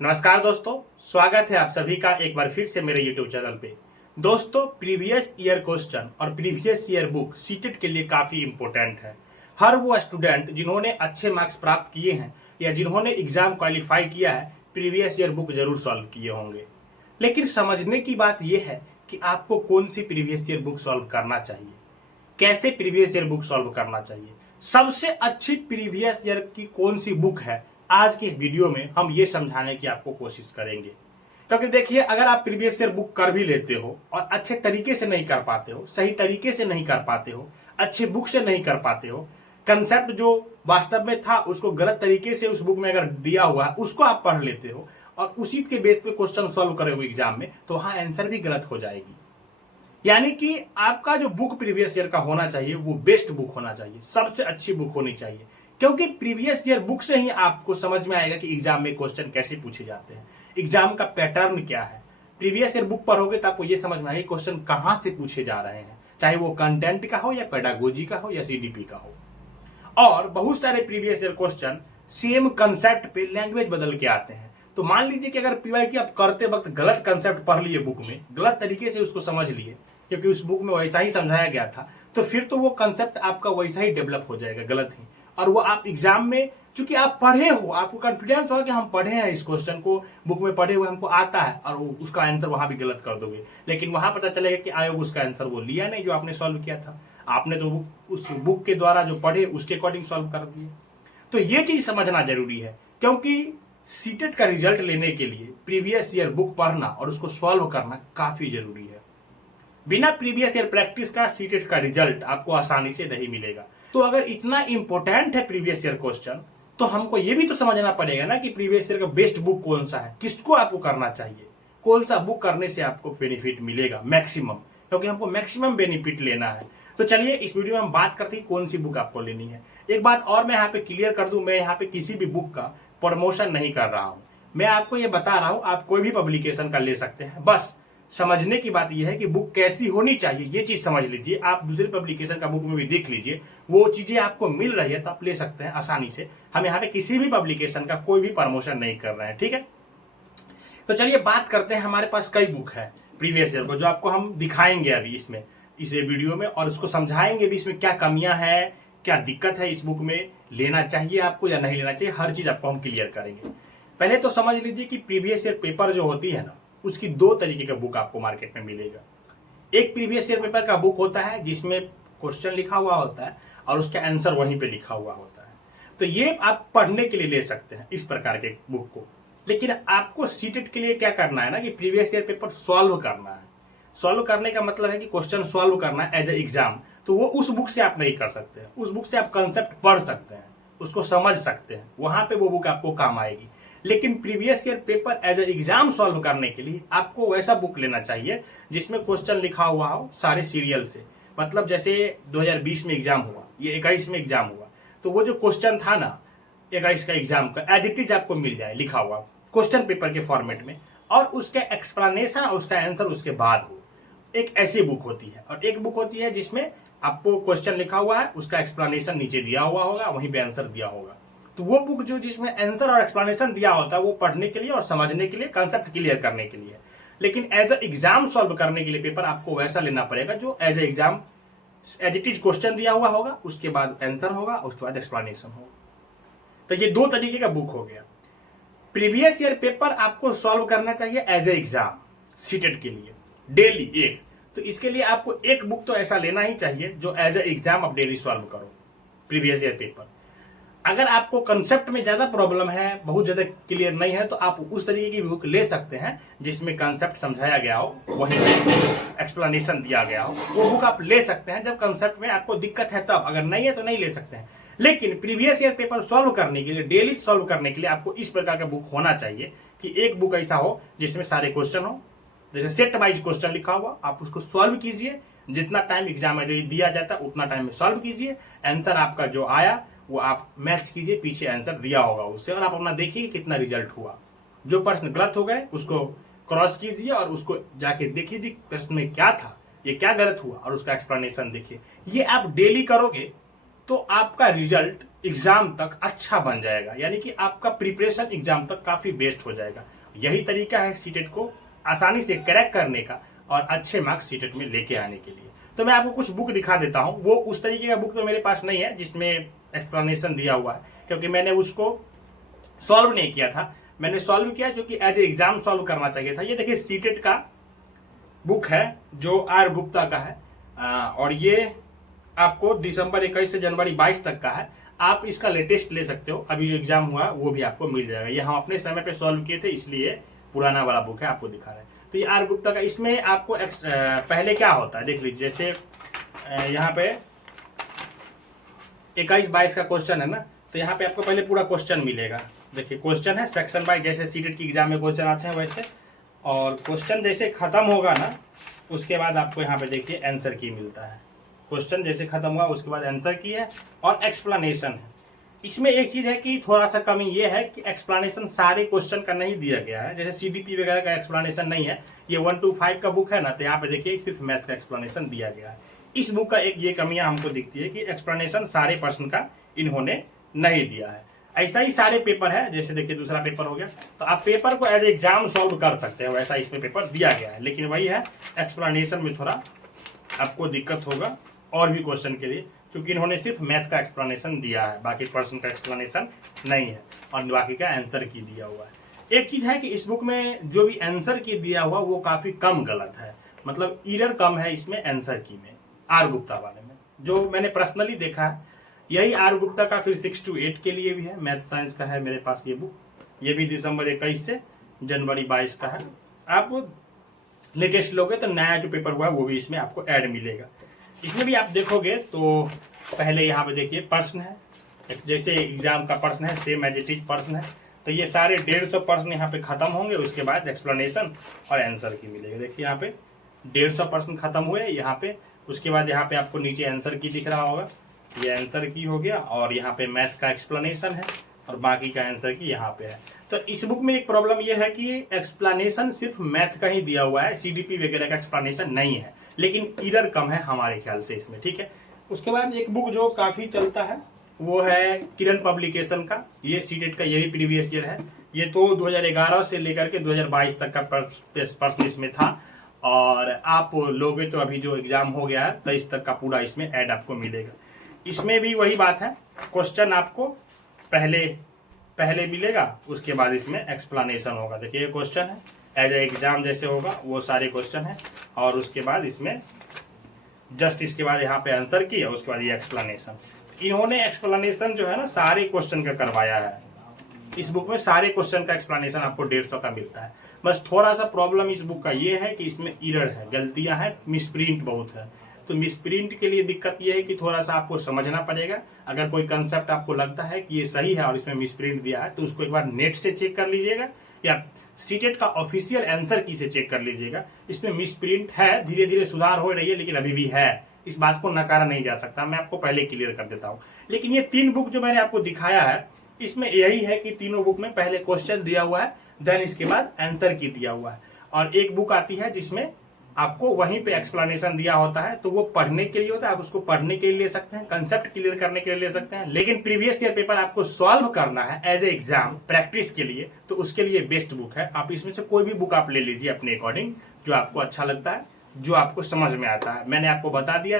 नमस्कार दोस्तों, स्वागत है आप सभी का एक बार फिर से मेरे YouTube चैनल पे। दोस्तों, प्रीवियस ईयर क्वेश्चन और प्रीवियस ईयर बुक सीटेट के लिए काफ़ी इंपॉर्टेंट है। हर वो स्टूडेंट जिन्होंने अच्छे मार्क्स प्राप्त किए हैं या जिन्होंने एग्जाम क्वालिफाई किया है, प्रीवियस ईयर बुक जरूर सॉल्व किए होंगे। लेकिन समझने की बात यह है कि आपको कौन सी प्रीवियस ईयर बुक सॉल्व करना चाहिए, कैसे प्रीवियस ईयर बुक सॉल्व करना चाहिए, सबसे अच्छी प्रीवियस ईयर की कौन सी बुक है। आज की इस वीडियो में हम ये समझाने की आपको कोशिश करेंगे। क्योंकि देखिए, अगर आप प्रीवियस ईयर बुक कर भी लेते हो और अच्छे तरीके से नहीं कर पाते हो, सही तरीके से नहीं कर पाते हो, अच्छे बुक से नहीं कर पाते हो, कंसेप्ट जो वास्तव में था उसको गलत तरीके से उस बुक में अगर दिया हुआ है उसको आप पढ़ लेते हो और उसी के बेस पे क्वेश्चन सॉल्व करे हो एग्जाम में, तो वहां आंसर भी गलत हो जाएगी। यानी कि आपका जो बुक प्रीवियस ईयर का होना चाहिए वो बेस्ट बुक होना चाहिए, सबसे अच्छी बुक होनी चाहिए। क्योंकि प्रीवियस ईयर बुक से ही आपको समझ में आएगा कि एग्जाम में क्वेश्चन कैसे पूछे जाते हैं, एग्जाम का पैटर्न क्या है। प्रीवियस ईयर बुक पढ़ोगे तो आपको ये समझ में आएगा क्वेश्चन कहां से पूछे जा रहे हैं, चाहे वो कंटेंट का हो या पेडागोजी का हो या सीडीपी का हो। और बहुत सारे previous year question same concept पे लैंग्वेज बदल के आते हैं। तो मान लीजिए कि अगर पीवाईक्यू आप करते वक्त गलत कंसेप्ट पढ़ लिए बुक में, गलत तरीके से उसको समझ लिए क्योंकि उस बुक में वैसा ही समझाया गया था, तो फिर तो वो कंसेप्ट आपका वैसा ही डेवलप हो जाएगा, गलत ही। और वो आप एग्जाम में, चूंकि आप पढ़े हो, आपको कॉन्फिडेंस होगा कि हम पढ़े हैं इस क्वेश्चन को, बुक में पढ़े हुए हमको आता है, और उसका आंसर वहां भी गलत कर दोगे। लेकिन वहां पता चलेगा कि आयोग उसका आंसर वो लिया नहीं जो आपने सॉल्व किया था, आपने तो उस बुक के द्वारा जो पढ़े उसके अकॉर्डिंग सॉल्व कर दिए। तो ये चीज समझना जरूरी है, क्योंकि सीटेट का रिजल्ट लेने के लिए प्रीवियस ईयर बुक पढ़ना और उसको सॉल्व करना काफी जरूरी है। बिना प्रीवियस ईयर प्रैक्टिस का सीटेट का रिजल्ट आपको आसानी से नहीं मिलेगा। तो अगर इतना इंपॉर्टेंट है प्रीवियस ईयर क्वेश्चन, तो हमको ये भी तो समझना पड़ेगा ना कि प्रीवियस ईयर का बेस्ट बुक कौन सा है, किसको आपको करना चाहिए, कौन सा बुक करने से आपको बेनिफिट मिलेगा मैक्सिमम, क्योंकि हमको मैक्सिमम बेनिफिट लेना है। तो चलिए इस वीडियो में हम बात करते हैं कौन सी बुक आपको लेनी है। एक बात और मैं यहाँ पे क्लियर कर दूं, मैं यहाँ पे किसी भी बुक का प्रमोशन नहीं कर रहा हूं, मैं आपको ये बता रहा हूं आप कोई भी पब्लिकेशन का ले सकते हैं। बस समझने की बात यह है कि बुक कैसी होनी चाहिए, ये चीज समझ लीजिए। आप दूसरे पब्लिकेशन का बुक में भी देख लीजिए, वो चीजें आपको मिल रही है तो आप ले सकते हैं आसानी से। हम यहाँ पे किसी भी पब्लिकेशन का कोई भी प्रमोशन नहीं कर रहे हैं, ठीक है। तो चलिए बात करते हैं, हमारे पास कई बुक है प्रीवियस ईयर को जो आपको हम दिखाएंगे अभी इसमें, इस वीडियो में, और उसको समझाएंगे भी इसमें क्या कमियां हैं, क्या दिक्कत है इस बुक में, लेना चाहिए आपको या नहीं लेना चाहिए, हर चीज आपको हम क्लियर करेंगे। पहले तो समझ लीजिए कि प्रीवियस ईयर पेपर जो होती है ना, उसकी दो तरीके का बुक आपको मार्केट में मिलेगा। एक प्रीवियस ईयर पेपर का बुक होता है जिसमें क्वेश्चन लिखा हुआ होता है और उसका आंसर वहीं पे लिखा हुआ होता है, तो ये आप पढ़ने के लिए ले सकते हैं इस प्रकार के बुक को। लेकिन आपको सीटेट के लिए क्या करना है ना कि प्रीवियस ईयर पेपर सॉल्व करना है। सॉल्व करने का मतलब है कि क्वेश्चन सॉल्व करना है एज ए एग्जाम, तो वो उस बुक से आप नहीं कर सकते हैं। उस बुक से आप कंसेप्ट पढ़ सकते हैं, उसको समझ सकते हैं, वहां पे वो बुक आपको काम आएगी। लेकिन previous year paper as a exam solve करने के लिए आपको वैसा बुक लेना चाहिए जिसमें क्वेश्चन लिखा हुआ हो सारे सीरियल से। मतलब जैसे 2020 में एग्जाम हुआ, ये 21 में एग्जाम हुआ, तो वो जो क्वेश्चन था ना 21 का एग्जाम का, एज इट इज आपको मिल जाए लिखा हुआ क्वेश्चन पेपर के फॉर्मेट में, और उसका एक्सप्लेनेशन और उसका आंसर उसके बाद हो। एक ऐसी बुक होती है। और एक बुक होती है जिसमें आपको क्वेश्चन लिखा हुआ है, उसका एक्सप्लेनेशन नीचे दिया हुआ होगा, वहीं पे आंसर दिया होगा। तो वो बुक जो जिसमें आंसर और एक्सप्लेनेशन दिया होता है वो पढ़ने के लिए और समझने के लिए, कंसेप्ट क्लियर करने के लिए। लेकिन एज अ एग्जाम सॉल्व करने के लिए पेपर आपको वैसा लेना पड़ेगा जो as a exam as it is question दिया हुआ होगा, उसके बाद आंसर होगा, उसके बाद एक्सप्लेनेशन होगा। तो ये दो तरीके का बुक हो गया। प्रीवियस ईयर पेपर आपको सॉल्व करना चाहिए एज ए एग्जाम सीटेट के लिए डेली एक। तो इसके लिए आपको एक बुक तो ऐसा लेना ही चाहिए जो एज ए एग्जाम आप डेली सॉल्व करो प्रीवियस ईयर पेपर। अगर आपको कंसेप्ट में ज्यादा प्रॉब्लम है, बहुत ज्यादा क्लियर नहीं है, तो आप उस तरीके की बुक ले सकते हैं जिसमें कंसेप्ट समझाया गया हो, वहीं एक्सप्लेनेशन दिया गया हो। वो बुक आप ले सकते हैं जब कंसेप्ट में आपको दिक्कत है तब, अगर नहीं है तो नहीं ले सकते हैं। लेकिन प्रीवियस ईयर पेपर सॉल्व करने के लिए, डेली सॉल्व करने के लिए आपको इस प्रकार का बुक होना चाहिए कि एक बुक ऐसा हो जिसमें सारे क्वेश्चन हो, जैसे सेट वाइज क्वेश्चन लिखा हुआ, आप उसको सॉल्व कीजिए, जितना टाइम एग्जाम में दिया जाता है उतना टाइम में सॉल्व कीजिए। आंसर आपका जो आया वो आप मैच कीजिए, पीछे आंसर दिया होगा उससे, और आप अपना देखिए कितना रिजल्ट हुआ। जो प्रश्न गलत हो गए उसको क्रॉस कीजिए और उसको जाके देखिए प्रश्न में क्या था, ये क्या गलत हुआ, और उसका एक्सप्लेनेशन देखिए। ये आप डेली करोगे तो आपका रिजल्ट एग्जाम तक अच्छा बन जाएगा, यानी कि आपका प्रिपरेशन एग्जाम तक काफी बेस्ट हो जाएगा। यही तरीका है सीटेट को आसानी से क्रैक करने का और अच्छे मार्क्स सीटेट में लेके आने के लिए। तो मैं आपको कुछ बुक दिखा देता हूं। वो उस तरीके का बुक तो मेरे पास नहीं है जिसमें एक्सप्लेनेशन दिया हुआ है, क्योंकि मैंने उसको सॉल्व नहीं किया था। मैंने सॉल्व किया जो कि एज ए एग्जाम सॉल्व करना चाहिए था। ये देखिए सीटेट का बुक है जो आर गुप्ता का है, और ये आपको दिसंबर 21 से जनवरी 22 तक का है। आप इसका लेटेस्ट ले सकते हो, अभी जो एग्जाम हुआ वो भी आपको मिल जाएगा। ये हम अपने समय पे सॉल्व किए थे, इसलिए पुराना वाला बुक है, आपको दिखा रहे हैं। तो ये आर गुप्ता का, इसमें आपको पहले क्या होता है देख लीजिए। जैसे यहाँ पे 21-22 का क्वेश्चन है ना, तो यहाँ पे आपको पहले पूरा क्वेश्चन मिलेगा। देखिए क्वेश्चन है सेक्शन बाय, जैसे सीटेट की एग्जाम में क्वेश्चन आते हैं वैसे। और क्वेश्चन जैसे खत्म होगा ना, उसके बाद आपको यहाँ पे देखिए आंसर की मिलता है। क्वेश्चन जैसे खत्म हुआ उसके बाद आंसर की है और एक्सप्लेनेशन है। इसमें एक चीज है कि थोड़ा सा कमी ये है कि एक्सप्लेनेशन सारे क्वेश्चन का नहीं दिया गया है। जैसे सीडीपी वगैरह का एक्सप्लेनेशन नहीं है। ये 1 to 5 का बुक है ना, तो यहाँ पे देखिए सिर्फ मैथ का एक्सप्लेनेशन दिया गया है। इस बुक का एक ये कमियां हमको दिखती है कि एक्सप्लेनेशन सारे प्रश्न का इन्होंने नहीं दिया है। ऐसा ही सारे पेपर है, जैसे देखिए दूसरा पेपर हो गया, तो आप पेपर को एज एग्जाम सॉल्व कर सकते हो, वैसा इसमें पेपर दिया गया है। लेकिन वही है, एक्सप्लेनेशन में थोड़ा आपको दिक्कत होगा और भी क्वेश्चन के लिए, क्योंकि इन्होंने सिर्फ मैथ का एक्सप्लेनेशन दिया है, बाकी प्रश्न का एक्सप्लेनेशन नहीं है, और बाकी का आंसर की दिया हुआ है। एक चीज है कि इस बुक में जो भी आंसर की दिया हुआ वो काफी कम गलत है, मतलब एरर कम है इसमें आंसर की में, आर गुप्ता वाले में, जो मैंने पर्सनली देखा है। यही आर गुप्ता का फिर 6 to 8 के लिए भी है, मैथ साइंस का है मेरे पास ये बुक। ये भी दिसंबर 21 से जनवरी 22 का है। आप लेटेस्ट लोगे तो नया जो पेपर हुआ है वो भी इसमें आपको ऐड मिलेगा। इसमें भी आप देखोगे तो पहले यहाँ पे देखिए प्रश्न है, जैसे एग्जाम का प्रश्न है, सेम एज इट इज प्रश्न है। तो ये सारे 150 प्रश्न यहाँ पे खत्म होंगे, उसके बाद एक्सप्लेनेशन और आंसर की मिलेगा। देखिए यहाँ पे 150 प्रश्न खत्म हुए यहाँ पे, उसके बाद यहाँ पे आपको नीचे आंसर की दिख रहा होगा, ये आंसर की हो गया, और यहाँ पे मैथ का एक्सप्लेनेशन है और बाकी का आंसर की यहाँ पे है। तो इस बुक में एक प्रॉब्लम ये है कि एक्सप्लेनेशन सिर्फ मैथ का ही दिया हुआ है, सीडीपी वगैरह का एक्सप्लेनेशन नहीं है, लेकिन एरर कम है हमारे ख्याल से इसमें, ठीक है। उसके बाद एक बुक जो काफी चलता है वो है किरण पब्लिकेशन का, ये सीटेट का यही प्रीवियस ईयर है। ये तो 2011 से लेकर के 2022 तक का प्रश्न इसमें था, और आप लोगे तो अभी जो एग्जाम हो गया है 23 तक का पूरा इसमें ऐड आपको मिलेगा। इसमें भी वही बात है, क्वेश्चन आपको पहले मिलेगा, उसके बाद इसमें एक्सप्लेनेशन होगा। देखिए ये क्वेश्चन है एज ए एग्जाम जैसे होगा वो सारे क्वेश्चन है, और उसके बाद इसमें जस्ट इसके बाद यहाँ पे आंसर की और उसके बाद ये एक्सप्लेनेशन। इन्होंने एक्सप्लेनेशन जो है ना सारे क्वेश्चन का करवाया है। इस बुक में सारे क्वेश्चन का एक्सप्लेनेशन आपको 150 का मिलता है। बस थोड़ा सा प्रॉब्लम इस बुक का ये है कि इसमें एरर है, गलतियां हैं, मिसप्रिंट बहुत है। तो मिसप्रिंट के लिए दिक्कत ये है कि थोड़ा सा आपको समझना पड़ेगा। अगर कोई कंसेप्ट आपको लगता है कि ये सही है और इसमें मिसप्रिंट दिया है, तो उसको एक बार नेट से चेक कर लीजिएगा, या सीटेट का ऑफिशियल आंसर की से चेक कर लीजिएगा। इसमें मिसप्रिंट है, धीरे धीरे सुधार हो रही है, लेकिन अभी भी है, इस बात को नकारा नहीं जा सकता। मैं आपको पहले क्लियर कर देता हूँ। लेकिन ये 3 बुक जो मैंने आपको दिखाया है, इसमें यही है कि तीनों बुक में पहले क्वेश्चन दिया हुआ है, देन इसके बाद आंसर की दिया हुआ है, और एक बुक आती है जिसमें आपको वहीं पे एक्सप्लेनेशन दिया होता है। तो वो पढ़ने के लिए होता है, आप उसको पढ़ने के लिए ले सकते हैं, कंसेप्ट क्लियर करने के लिए ले सकते हैं। लेकिन प्रीवियस ईयर पेपर आपको सॉल्व करना है एज ए एग्जाम प्रैक्टिस के लिए, तो उसके लिए बेस्ट बुक है। आप इसमें से कोई भी बुक आप ले लीजिए अपने अकॉर्डिंग, जो आपको अच्छा लगता है, जो आपको समझ में आता है। मैंने आपको बता दिया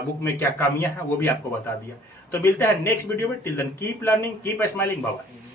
बुक में क्या कमियां हैं, वो भी आपको बता दिया। तो मिलता है नेक्स्ट वीडियो में। Till then keep learning, keep smiling, bye bye.